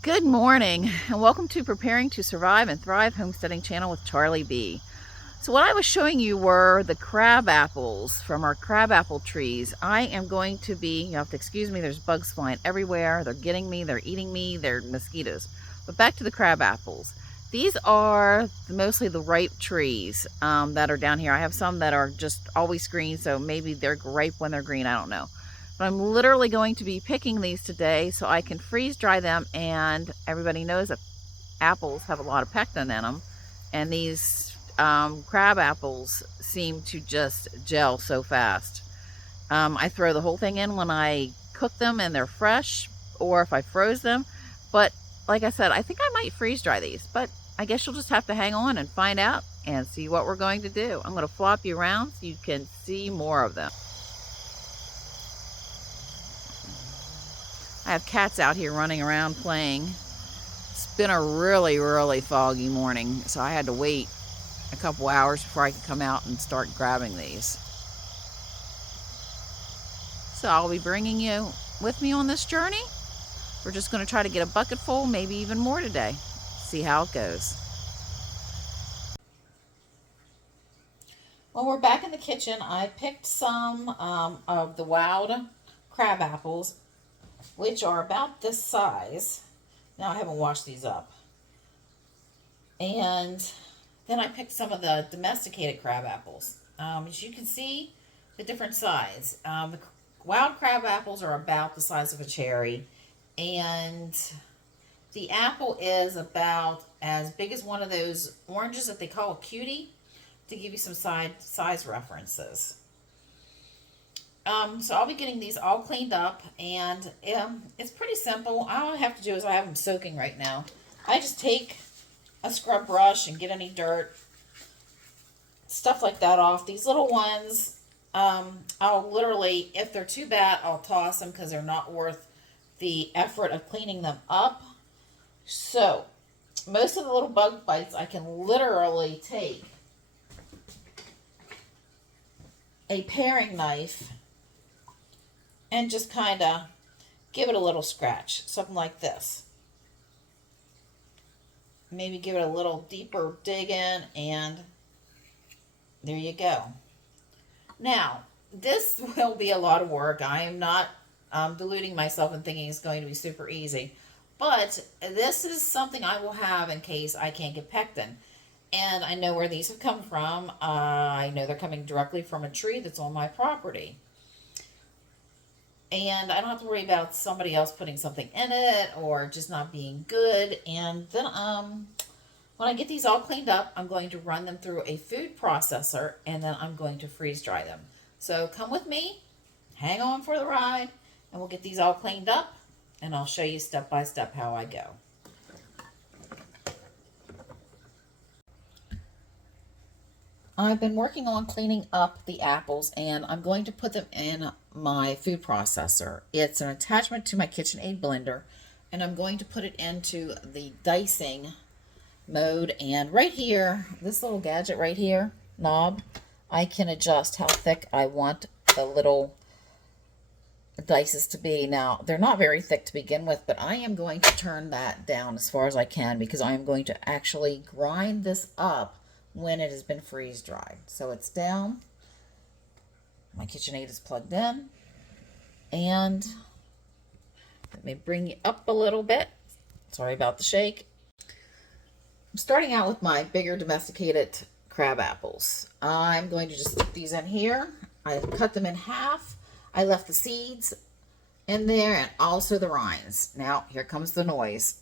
Good morning and welcome to Preparing to Survive and Thrive Homesteading channel with Charlie B. So what I was showing you were the crab apples from our crabapple trees. I am going to be, you have to excuse me, there's bugs flying everywhere. They're getting me, they're eating me, they're mosquitoes. But back to the crab apples. These are mostly the ripe trees that are down here. I have some that are just always green, so maybe they're ripe when they're green, I don't know. But I'm literally going to be picking these today so I can freeze dry them, and everybody knows that apples have a lot of pectin in them, and these crab apples seem to just gel so fast. I throw the whole thing in when I cook them and they're fresh, or if I froze them. But like I said, I think I might freeze dry these, but I guess you'll just have to hang on and find out and see what we're going to do. I'm going to flop you around so you can see more of them. I have cats out here running around playing. It's been a really foggy morning, so I had to wait a couple hours before I could come out and start grabbing these. So I'll be bringing you with me on this journey. We're just going to try to get a bucket full, maybe even more today. See how it goes. Well, we're back in the kitchen. I picked some of the wild crab apples, which are about this size. Now I haven't washed these up. And then I picked some of the domesticated crab apples. As you can see, the different size. The wild crab apples are about the size of a cherry, and the apple is about as big as one of those oranges that they call a cutie, to give you some size references. So I'll be getting these all cleaned up, and it's pretty simple. All I have to do is, I have them soaking right now. I just take a scrub brush and get any dirt, stuff like that off. These little ones, I'll literally, if they're too bad, I'll toss them because they're not worth the effort of cleaning them up. So most of the little bug bites I can literally take a paring knife and just kind of give it a little scratch, something like this. Maybe give it a little deeper dig in, and there you go. Now, this will be a lot of work. I am not deluding myself and thinking it's going to be super easy, but this is something I will have in case I can't get pectin. And I know where these have come from. I know they're coming directly from a tree that's on my property. And I don't have to worry about somebody else putting something in it or just not being good. And then when I get these all cleaned up, I'm going to run them through a food processor, and then I'm going to freeze dry them. So come with me, hang on for the ride, and we'll get these all cleaned up, and I'll show you step by step how I go. I've been working on cleaning up the apples, and I'm going to put them in my food processor. It's an attachment to my KitchenAid blender, and I'm going to put it into the dicing mode. And right here, this little gadget right here, knob, I can adjust how thick I want the little dices to be. Now, they're not very thick to begin with, but I am going to turn that down as far as I can, because I am going to actually grind this up when it has been freeze dried. So it's down. My KitchenAid is plugged in, and let me bring you up a little bit. Sorry about the shake. I'm starting out with my bigger domesticated crab apples. I'm going to just stick these in here. I cut them in half. I left the seeds in there and also the rinds. Now here comes the noise.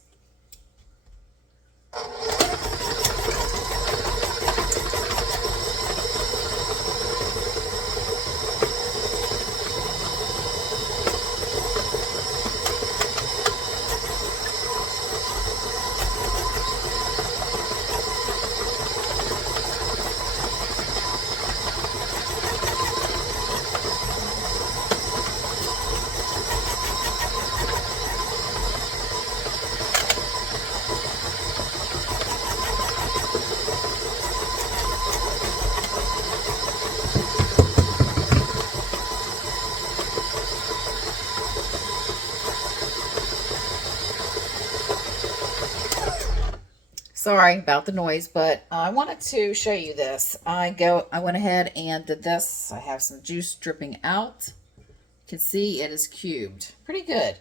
Sorry about the noise, but I wanted to show you this. I went ahead and did this. I have some juice dripping out. You can see it is cubed. Pretty good.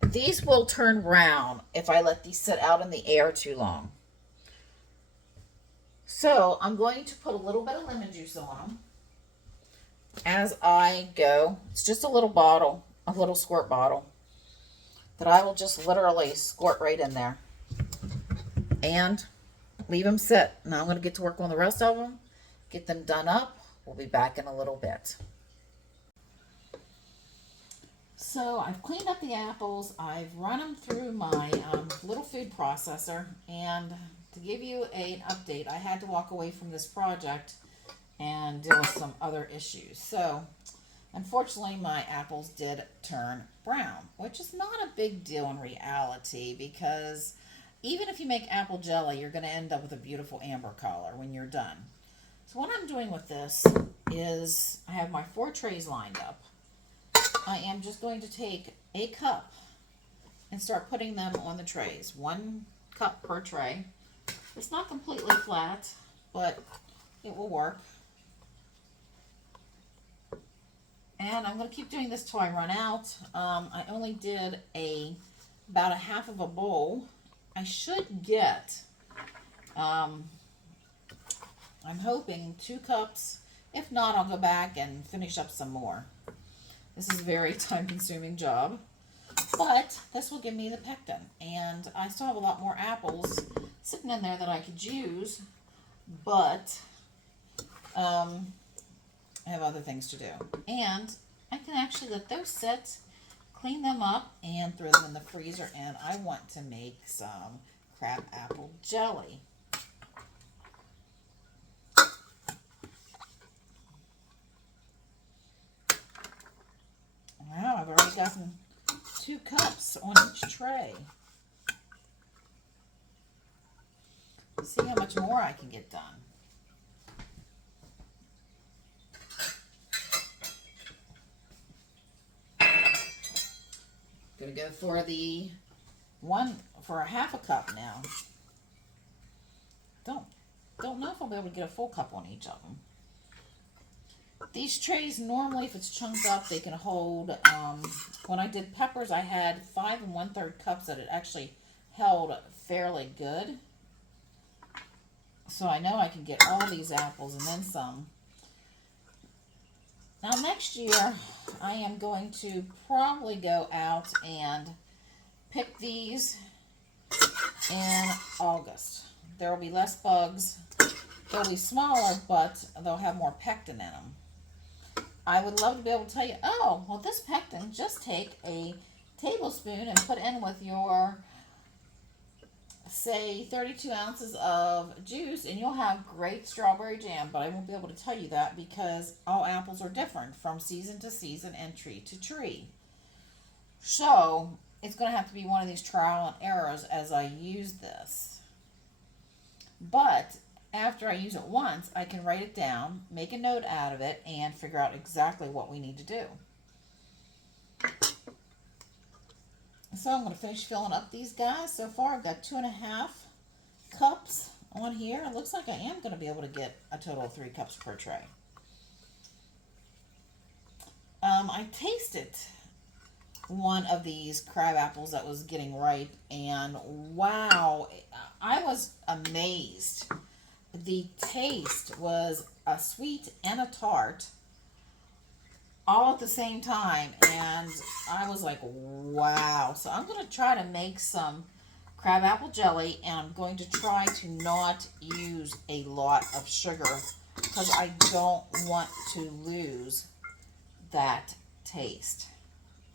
These will turn brown if I let these sit out in the air too long. So I'm going to put a little bit of lemon juice on them as I go. It's just a little bottle, a little squirt bottle that I will just literally squirt right in there and leave them sit. Now I'm going to get to work on the rest of them, get them done up. We'll be back in a little bit. So I've cleaned up the apples. I've run them through my little food processor, and to give you an update, I had to walk away from this project and deal with some other issues. So unfortunately, my apples did turn brown, which is not a big deal in reality, because even if you make apple jelly, you're going to end up with a beautiful amber color when you're done. So what I'm doing with this is I have my 4 trays lined up. I am just going to take a cup and start putting them on the trays. 1 cup per tray. It's not completely flat, but it will work. And I'm going to keep doing this till I run out. I only did about a half of a bowl. I should get, I'm hoping 2 cups. If not, I'll go back and finish up some more. This is a very time-consuming job, but this will give me the pectin, and I still have a lot more apples sitting in there that I could use, but I have other things to do. And I can actually let those sit, clean them up, and throw them in the freezer, and I want to make some crab apple jelly. Wow, I've already gotten 2 cups on each tray. Let's see how much more I can get done. Gonna go for a half a cup now. Don't know if I'll be able to get a full cup on each of them. These trays, normally if it's chunked up, they can hold, when I did peppers, I had 5 1/3 cups that it actually held fairly good. So I know I can get all these apples and then some. Now next year, I am going to probably go out and pick these in August. There will be less bugs. They'll be smaller, but they'll have more pectin in them. I would love to be able to tell you, oh, well, this pectin, just take a tablespoon and put in with your, say, 32 ounces of juice, and you'll have great strawberry jam. But I won't be able to tell you that because all apples are different from season to season and tree to tree. So it's going to have to be one of these trial and errors as I use this. But after I use it once, I can write it down, make a note out of it, and figure out exactly what we need to do. So I'm going to finish filling up these guys. So far, I've got 2.5 cups on here. It looks like I am going to be able to get a total of 3 cups per tray. I tasted one of these crab apples that was getting ripe, and wow, I was amazed. The taste was a sweet and a tart all at the same time, and I was like, wow. So I'm going to try to make some crab apple jelly, and I'm going to try to not use a lot of sugar because I don't want to lose that taste.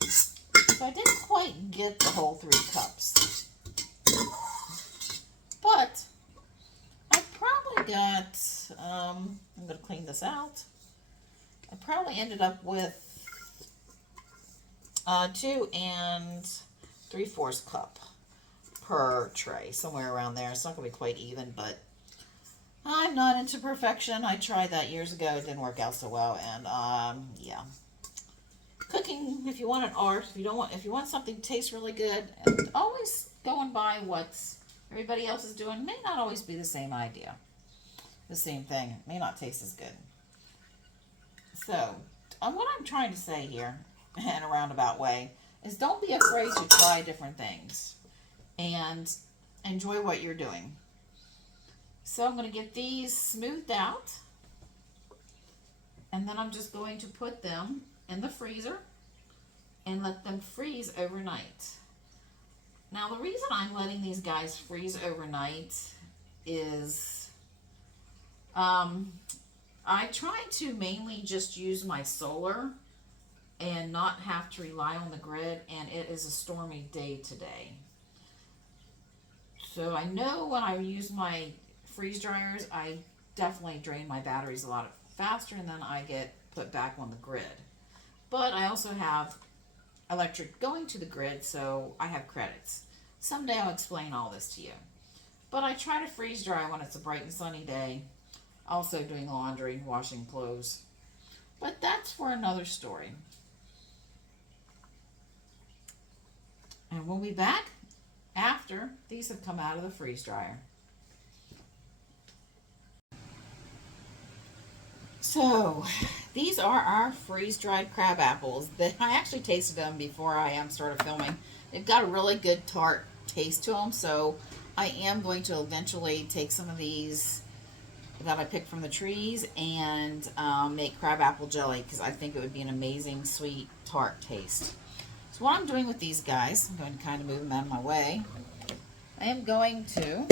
So I didn't quite get the whole 3 cups, but I probably got, I'm going to clean this out. I probably ended up with 2 3/4 cup per tray, somewhere around there. It's not going to be quite even, but I'm not into perfection. I tried that years ago. It didn't work out so well, and yeah. Cooking, if you want an art, if you want something to taste really good, and always going by what's everybody else is doing may not always be the same idea. The same thing. It may not taste as good. So, what I'm trying to say here, in a roundabout way, is don't be afraid to try different things and enjoy what you're doing. So I'm going to get these smoothed out, and then I'm just going to put them in the freezer and let them freeze overnight. Now the reason I'm letting these guys freeze overnight is I try to mainly just use my solar and not have to rely on the grid, and it is a stormy day today. So I know when I use my freeze dryers, I definitely drain my batteries a lot faster, and then I get put back on the grid. But I also have electric going to the grid, so I have credits. Someday I'll explain all this to you. But I try to freeze dry when it's a bright and sunny day. Also doing laundry, washing clothes. But that's for another story. And we'll be back after these have come out of the freeze dryer. So, these are our freeze-dried crab apples. I actually tasted them before I started filming. They've got a really good tart taste to them, so I am going to eventually take some of these that I picked from the trees and make crab apple jelly, because I think it would be an amazing sweet tart taste. So what I'm doing with these guys, I'm going to kind of move them out of my way. I am going to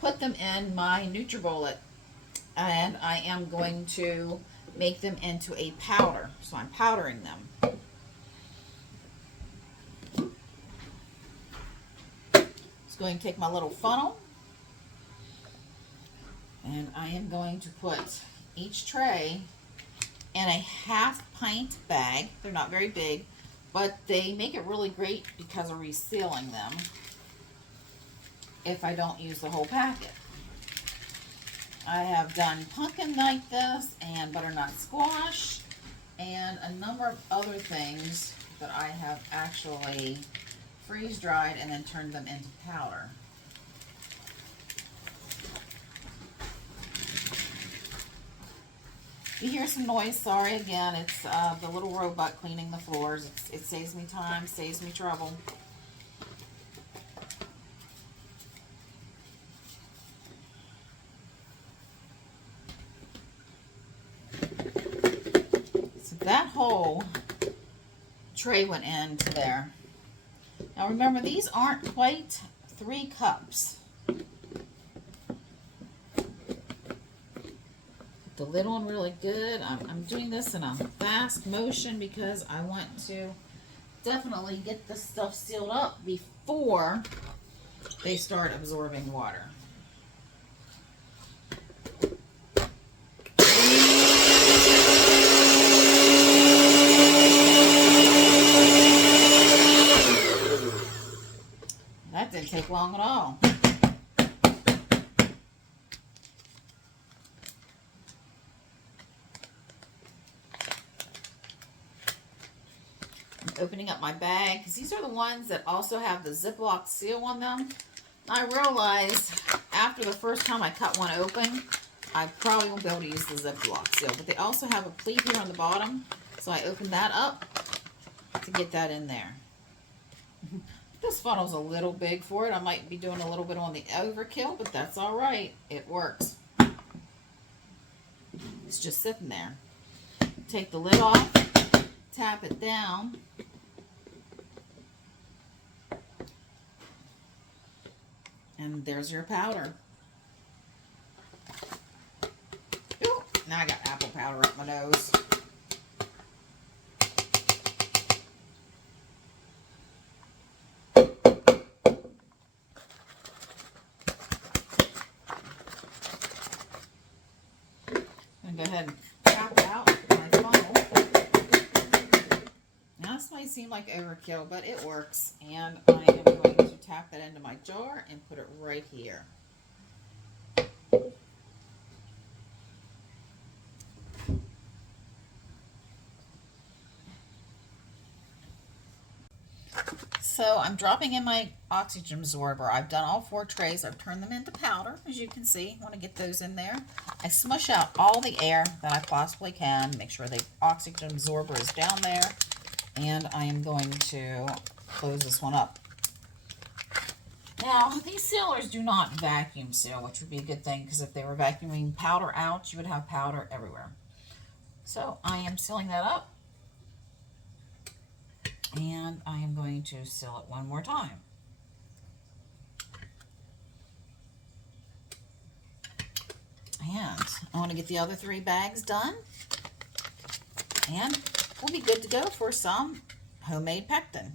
put them in my NutriBullet, and I am going to make them into a powder. So I'm powdering them. Just going to take my little funnel, and I am going to put each tray in a half-pint bag. They're not very big, but they make it really great because of resealing them if I don't use the whole packet. I have done pumpkin like this and butternut squash and a number of other things that I have actually freeze-dried and then turned them into powder. You hear some noise, sorry again, it's the little robot cleaning the floors. It saves me time, saves me trouble. So that whole tray went into there. Now remember, these aren't quite 3 cups. The lid on really good. I'm doing this in a fast motion because I want to definitely get this stuff sealed up before they start absorbing water. That didn't take long at all. Opening up my bag, because these are the ones that also have the Ziploc seal on them. I realized after the first time I cut one open, I probably won't be able to use the Ziploc seal, but they also have a pleat here on the bottom, so I opened that up to get that in there. This funnel's a little big for it. I might be doing a little bit on the overkill, but that's all right. It works. It's just sitting there. Take the lid off, tap it down, and there's your powder. Ooh, now I got apple powder up my nose. I'm going to go ahead and tap out my funnel. Now this might seem like overkill, but it works. And I am going to tap that into my jar and put it right here. So I'm dropping in my oxygen absorber. I've done all 4 trays. I've turned them into powder, as you can see. I want to get those in there. I smush out all the air that I possibly can. Make sure the oxygen absorber is down there. And I am going to close this one up. Now, these sealers do not vacuum seal, which would be a good thing, because if they were vacuuming powder out, you would have powder everywhere. So I am sealing that up. And I am going to seal it one more time. And I want to get the other 3 bags done. And we'll be good to go for some homemade pectin.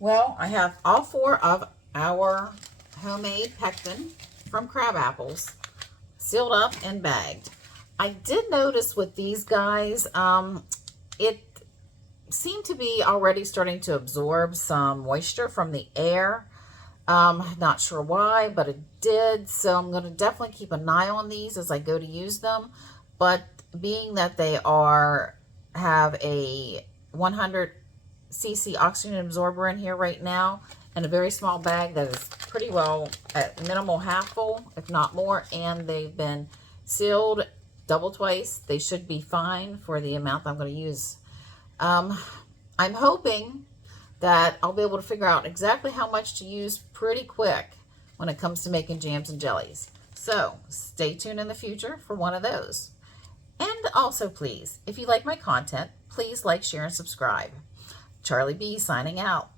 Well, I have all 4 of our homemade pectin from Crabapples sealed up and bagged. I did notice with these guys, it seemed to be already starting to absorb some moisture from the air. Not sure why, but it did. So I'm going to definitely keep an eye on these as I go to use them. But being that they have a 100 cc oxygen absorber in here right now, and a very small bag that is pretty well at minimal half full, if not more, and they've been sealed double twice, they should be fine for the amount I'm going to use. I'm hoping that I'll be able to figure out exactly how much to use pretty quick when it comes to making jams and jellies. So stay tuned in the future for one of those. And also, please, if you like my content, please like, share, and subscribe. Charlie B signing out.